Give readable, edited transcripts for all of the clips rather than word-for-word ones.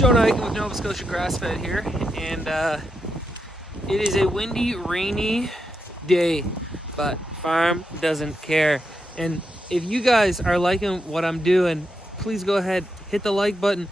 Jonah with Nova Scotia Grass-Fed here, and it is a windy, rainy day, but farm doesn't care. And if you guys are liking what I'm doing, please go ahead, hit the like button,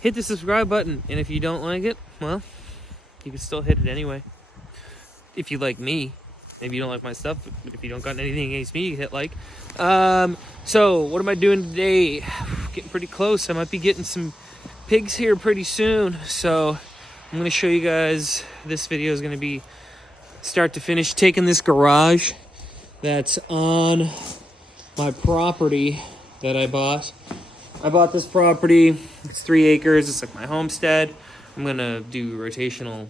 hit the subscribe button, and if you don't like it, well, you can still hit it anyway. If you like me, maybe you don't like my stuff, but if you don't got anything against me, you hit like. So what am I doing today? Getting pretty close. I might be getting some pigs here pretty soon, so I'm going to show you guys. This video is going to be start to finish taking this garage that's on my property that I bought. I bought this property. It's 3 acres. It's like my homestead. I'm going to do rotational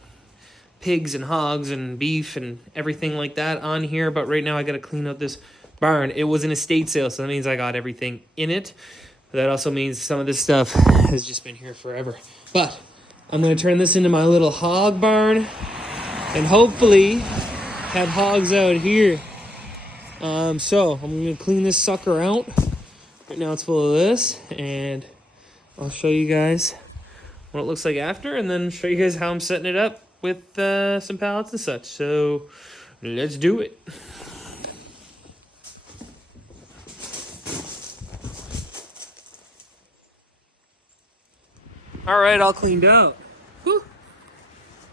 pigs and hogs and beef and everything like that on here, but right now I got to clean out this barn. It was an estate sale, so that means I got everything in it. That also means some of this stuff has just been here forever. But I'm going to turn this into my little hog barn and hopefully have hogs out here. So I'm going to clean this sucker out. Right now it's full of this, and I'll show you guys what it looks like after, and then show you guys how I'm setting it up with some pallets and such. So let's do it. All right, all cleaned out. Whew.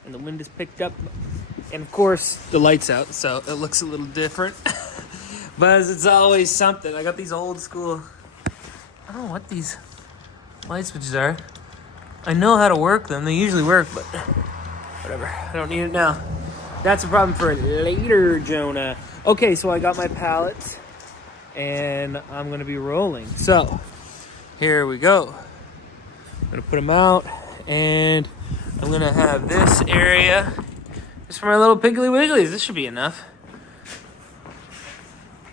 And the wind is picked up. And of course, the light's out, so it looks a little different. But it's always something. I got these old school, I don't know what these light switches are. I know how to work them. They usually work, but whatever. I don't need it now. That's a problem for later, Jonah. Okay, so I got my pallets, and I'm going to be rolling. So, here we go. I'm gonna put them out, and I'm gonna have this area just for my little Piggly Wigglies. This should be enough.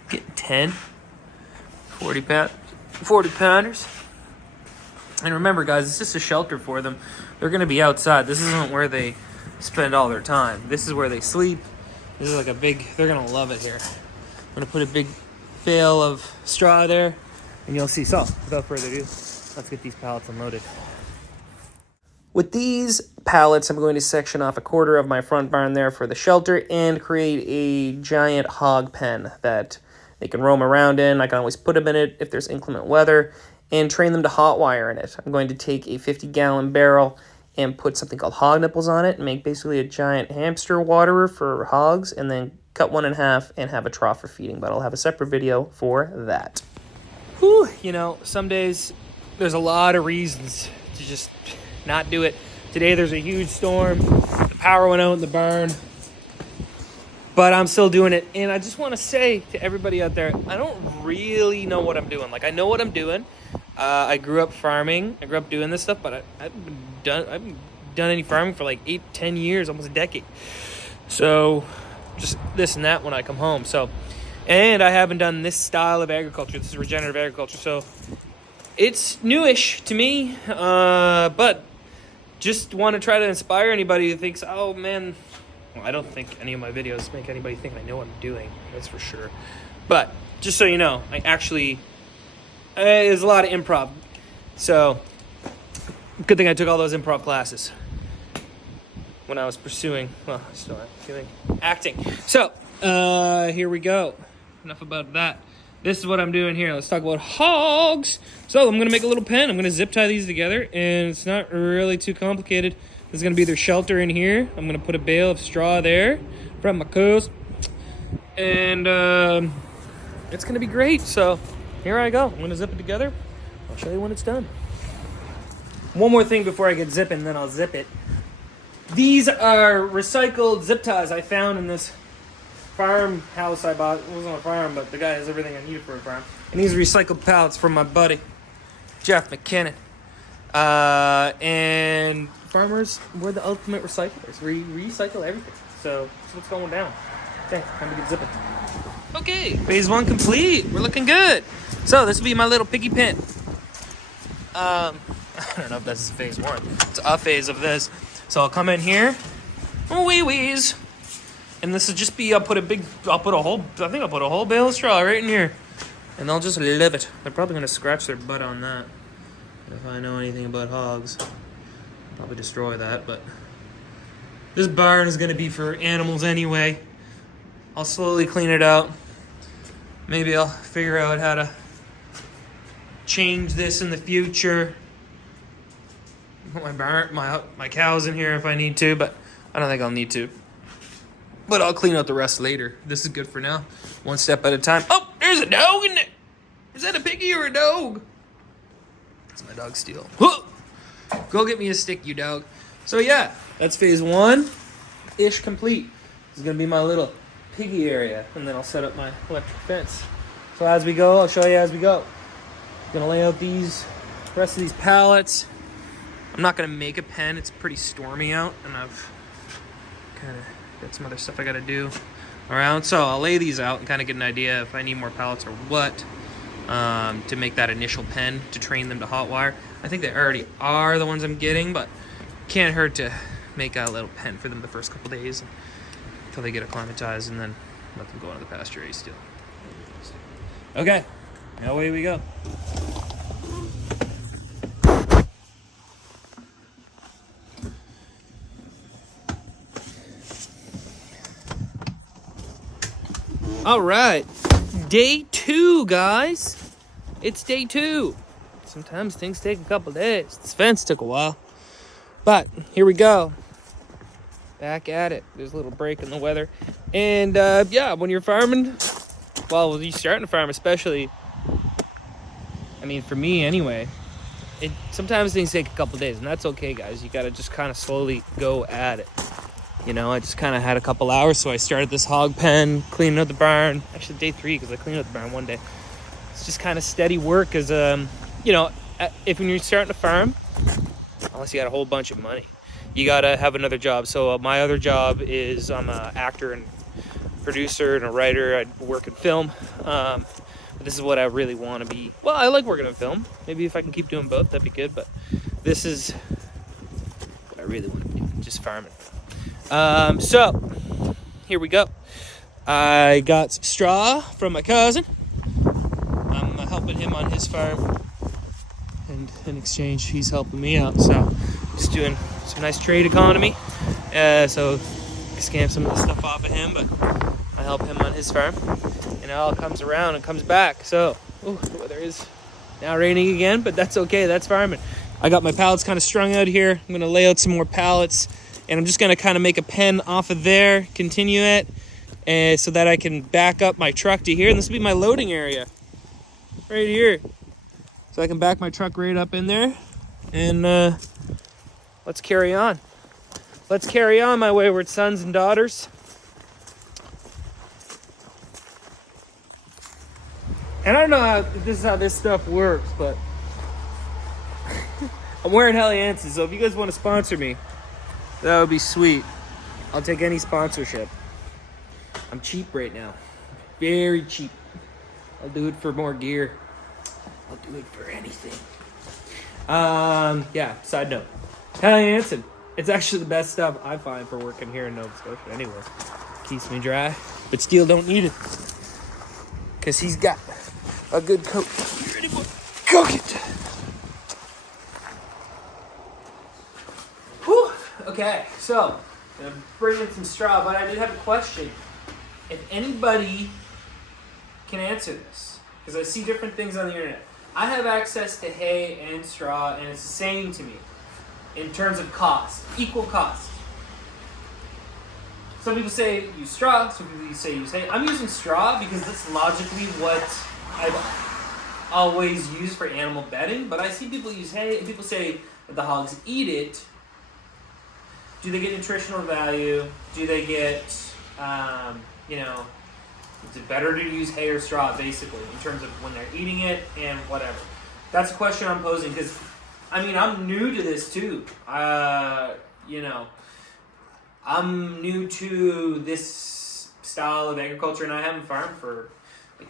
Get 10, 40 pounders. And remember, guys, it's just a shelter for them. They're gonna be outside. This isn't where they spend all their time. This is where they sleep. This is like a big, they're gonna love it here. I'm gonna put a big bale of straw there, and you'll see. So, without further ado, let's get these pallets unloaded. With these pallets, I'm going to section off 1/4 of my front barn there for the shelter and create a giant hog pen that they can roam around in. I can always put them in it if there's inclement weather and train them to hotwire in it. I'm going to take a 50-gallon barrel and put something called hog nipples on it and make basically a giant hamster waterer for hogs, and then cut one in half and have a trough for feeding, but I'll have a separate video for that. Whew, you know, some days there's a lot of reasons to just not do it. Today there's a huge storm. The power went out in the barn. But I'm still doing it. And I just want to say to everybody out there, I don't really know what I'm doing. Like, I know what I'm doing. I grew up farming. I grew up doing this stuff, but I haven't done any farming for like 8-10 years, almost a decade. So just this and that when I come home. So, and I haven't done this style of agriculture. This is regenerative agriculture. So it's newish to me, but just want to try to inspire anybody who thinks, oh man, well, I don't think any of my videos make anybody think I know what I'm doing. That's for sure. But just so you know, I actually, there's a lot of improv. So good thing I took all those improv classes when I was pursuing, well, I still am doing acting. So here we go. Enough about that. This is what I'm doing here. Let's talk about hogs. So I'm going to make a little pen. I'm going to zip tie these together, and it's not really too complicated. This is going to be their shelter in here. I'm going to put a bale of straw there from my cows, and it's going to be great. So here I go. I'm going to zip it together. I'll show you when it's done. One more thing before I get zipping, then I'll zip it. These are recycled zip ties I found in this farmhouse I bought. It wasn't a farm, but the guy has everything I needed for a farm. And these are recycled pallets from my buddy, Jeff McKinnon. And farmers, we're the ultimate recyclers. We recycle everything. So that's what's going down. Okay, time to get zipping. Okay, phase 1 complete. We're looking good. So this will be my little piggy pen. I don't know if this is phase 1. It's a phase of this. So I'll come in here. Wee-wees. And this will just be, I think I'll put a whole bale of straw right in here. And they'll just live it. They're probably going to scratch their butt on that. If I know anything about hogs. Probably destroy that, but this barn is going to be for animals anyway. I'll slowly clean it out. Maybe I'll figure out how to change this in the future. Put my cows in here if I need to, but I don't think I'll need to. But I'll clean out the rest later. This is good for now. One step at a time. Oh, there's a dog in there. Is that a piggy or a dog? It's my dog Steele. Whoa! Go get me a stick, you dog. So yeah, that's phase 1-ish complete. This is gonna be my little piggy area, and then I'll set up my electric fence. So as we go, I'll show you as we go. Gonna lay out the rest of these pallets. I'm not gonna make a pen. It's pretty stormy out, and I've kind of got some other stuff I gotta do around. So I'll lay these out and kind of get an idea if I need more pallets or what, to make that initial pen to train them to hotwire. I think they already are the ones I'm getting, but can't hurt to make a little pen for them the first couple days until they get acclimatized, and then let them go into the pasture still. Okay, now away we go. All right, day 2, guys. It's day 2. Sometimes things take a couple days. This fence took a while, but here we go. Back at it. There's a little break in the weather, and yeah, when you're farming, well, when you're starting to farm, especially. I mean, for me anyway, sometimes things take a couple days, and that's okay, guys. You gotta just kind of slowly go at it. You know, I just kind of had a couple hours, so I started this hog pen, cleaning out the barn. Actually, day 3, because I cleaned out the barn one day. It's just kind of steady work, because, you know, when you're starting to farm, unless you got a whole bunch of money, you got to have another job. So my other job is I'm an actor and producer and a writer. I work in film. But this is what I really want to be. Well, I like working in film. Maybe if I can keep doing both, that'd be good. But this is what I really want to do, just farming. So here we go. I got some straw from my cousin. I'm helping him on his farm, and in exchange he's helping me out, so just doing some nice trade economy. So I scam some of the stuff off of him, but I help him on his farm, and it all comes around and comes back. So the weather is now raining again, but that's okay. That's farming. I got my pallets kind of strung out here. I'm gonna lay out some more pallets, and I'm just going to kind of make a pen off of there, continue it, so that I can back up my truck to here. And this will be my loading area right here. So I can back my truck right up in there. And let's carry on. Let's carry on, my wayward sons and daughters. And I don't know how this is how this stuff works, but I'm wearing Helliances, so if you guys want to sponsor me, that would be sweet. I'll take any sponsorship. I'm cheap right now. Very cheap. I'll do it for more gear. I'll do it for anything. Yeah, side note. Helliansen. It's actually the best stuff I find for working here in Nova Scotia anyway. Keeps me dry. But Steele don't need it, because he's got a good coat. You ready, boy? Cook it! Whew. Okay, so I'm bringing some straw, but I did have a question. If anybody can answer this, because I see different things on the internet. I have access to hay and straw, and it's the same to me in terms of cost, equal cost. Some people say use straw, some people say use hay. I'm using straw because that's logically what I've always used for animal bedding, but I see people use hay, and people say that the hogs eat it. Do they get nutritional value? Do they get, is it better to use hay or straw, basically, in terms of when they're eating it and whatever? That's a question I'm posing, because, I'm new to this, too. I'm new to this style of agriculture, and I haven't farmed for,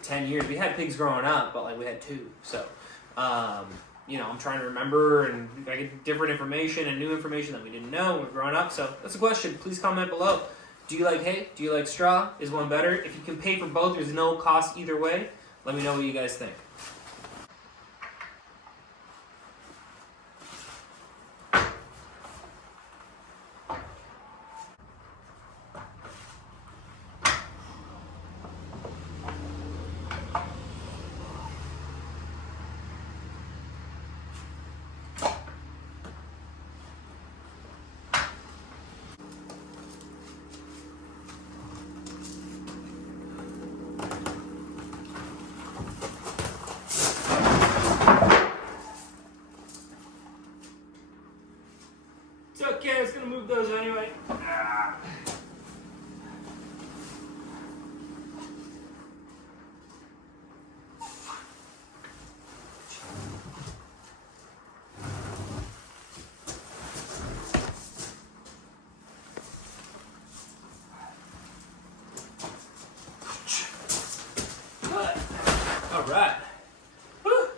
10 years. We had pigs growing up, but, we had 2, so... I'm trying to remember, and I get different information and new information that we didn't know when we were growing up. So that's a question. Please comment below. Do you like hay? Do you like straw? Is one better? If you can pay for both, there's no cost either way. Let me know what you guys think. It's okay, I was gonna move those anyway. All right. Whew.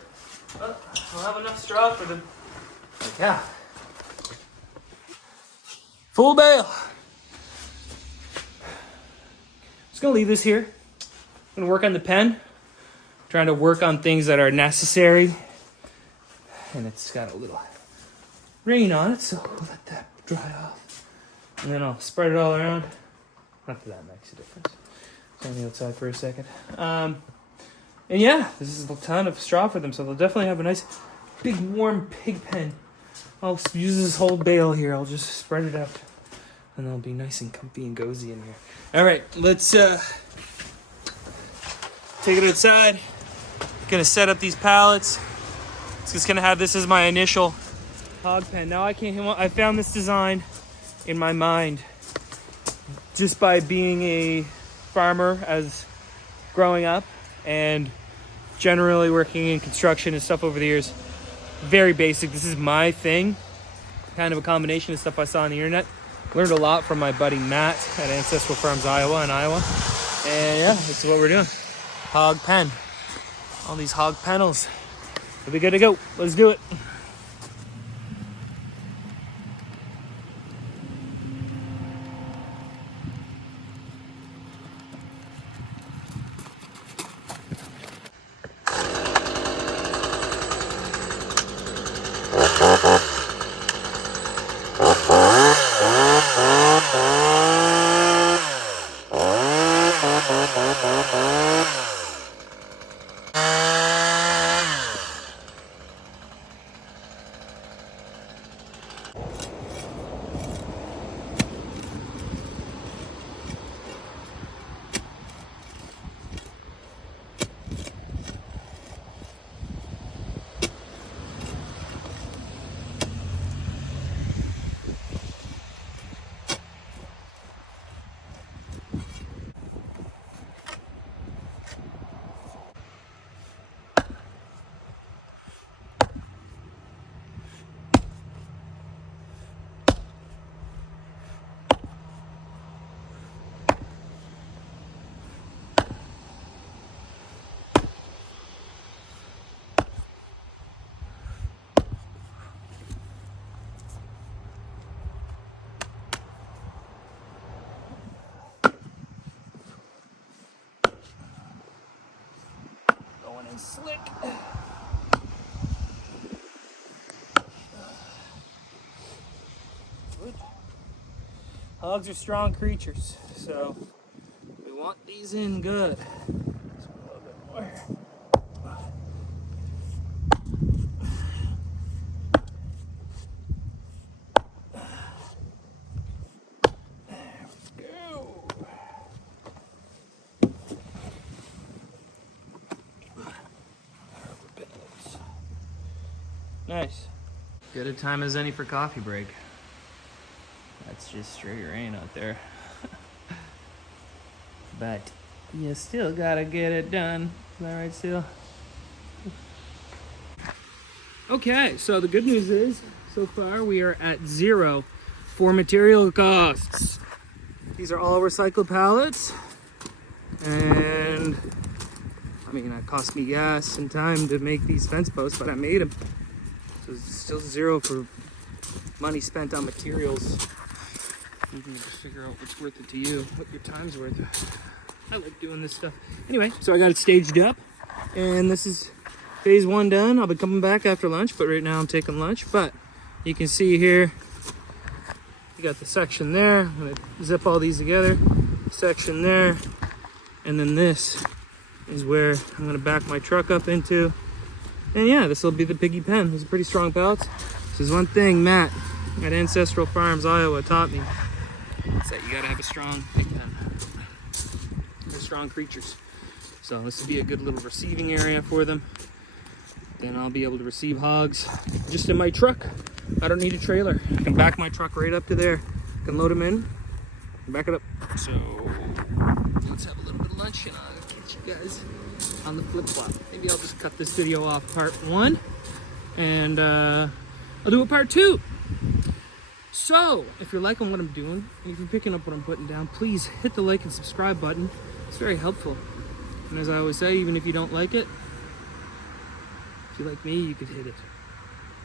Well, we'll have enough straw for them. Yeah. Full bale. Just gonna leave this here. I'm gonna work on the pen. Trying to work on things that are necessary. And it's got a little rain on it, so we'll let that dry off. And then I'll spread it all around. Not that that makes a difference. It's on the outside for a second. And yeah, this is a ton of straw for them, so they'll definitely have a nice big warm pig pen. I'll use this whole bale here. I'll just spread it out, and they'll be nice and comfy and cozy in here. All right, let's take it outside. Gonna set up these pallets. It's just gonna have this as my initial hog pen. Now I found this design in my mind just by being a farmer as growing up and generally working in construction and stuff over the years. Very basic. This is my thing. Kind of a combination of stuff I saw on the internet. Learned a lot from my buddy Matt at Ancestral Farms, Iowa. And yeah, this is what we're doing. Hog pen. All these hog panels. We'll be good to go. Let's do it. And slick. Good. Hogs are strong creatures, so we want these in good. Just a little bit more. There we go. Nice. Good a time as any for coffee break. That's just straight rain out there. But you still gotta get it done. Is that right, Steele? Okay, so the good news is, so far we are at 0 for material costs. These are all recycled pallets. And, I mean, it cost me gas and time to make these fence posts, but I made them. So it's still 0 for money spent on materials. You can just figure out what's worth it to you, what your time's worth. I like doing this stuff. Anyway, so I got it staged up, and this is phase 1 done. I'll be coming back after lunch, but right now I'm taking lunch. But you can see here, you got the section there. I'm gonna zip all these together. Section there, and then this is where I'm gonna back my truck up into. And yeah, this will be the piggy pen. These are pretty strong pallets. This is one thing Matt at Ancestral Farms, Iowa taught me. It's that you gotta have a strong pig pen. They're strong creatures. So this will be a good little receiving area for them. Then I'll be able to receive hogs just in my truck I don't need a trailer. I can back my truck right up to there. I can load them in and back it up. So let's have a little bit of lunch and I'll catch you guys on the flip-flop. Maybe I'll just cut this video off part 1 and I'll do a part 2. So if you're liking what I'm doing and if you're picking up what I'm putting down, please hit the like and subscribe button. It's very helpful. And as I always say, even if you don't like it, if you like me, you could hit it.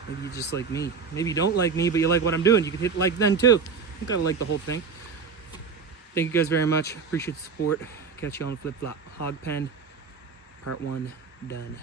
Maybe you just like me. Maybe you don't like me, but you like what I'm doing. You could hit like then too. You gotta like the whole thing. Thank you guys very much. Appreciate the support. Catch you on the flip-flop. Hog pen, part 1 done.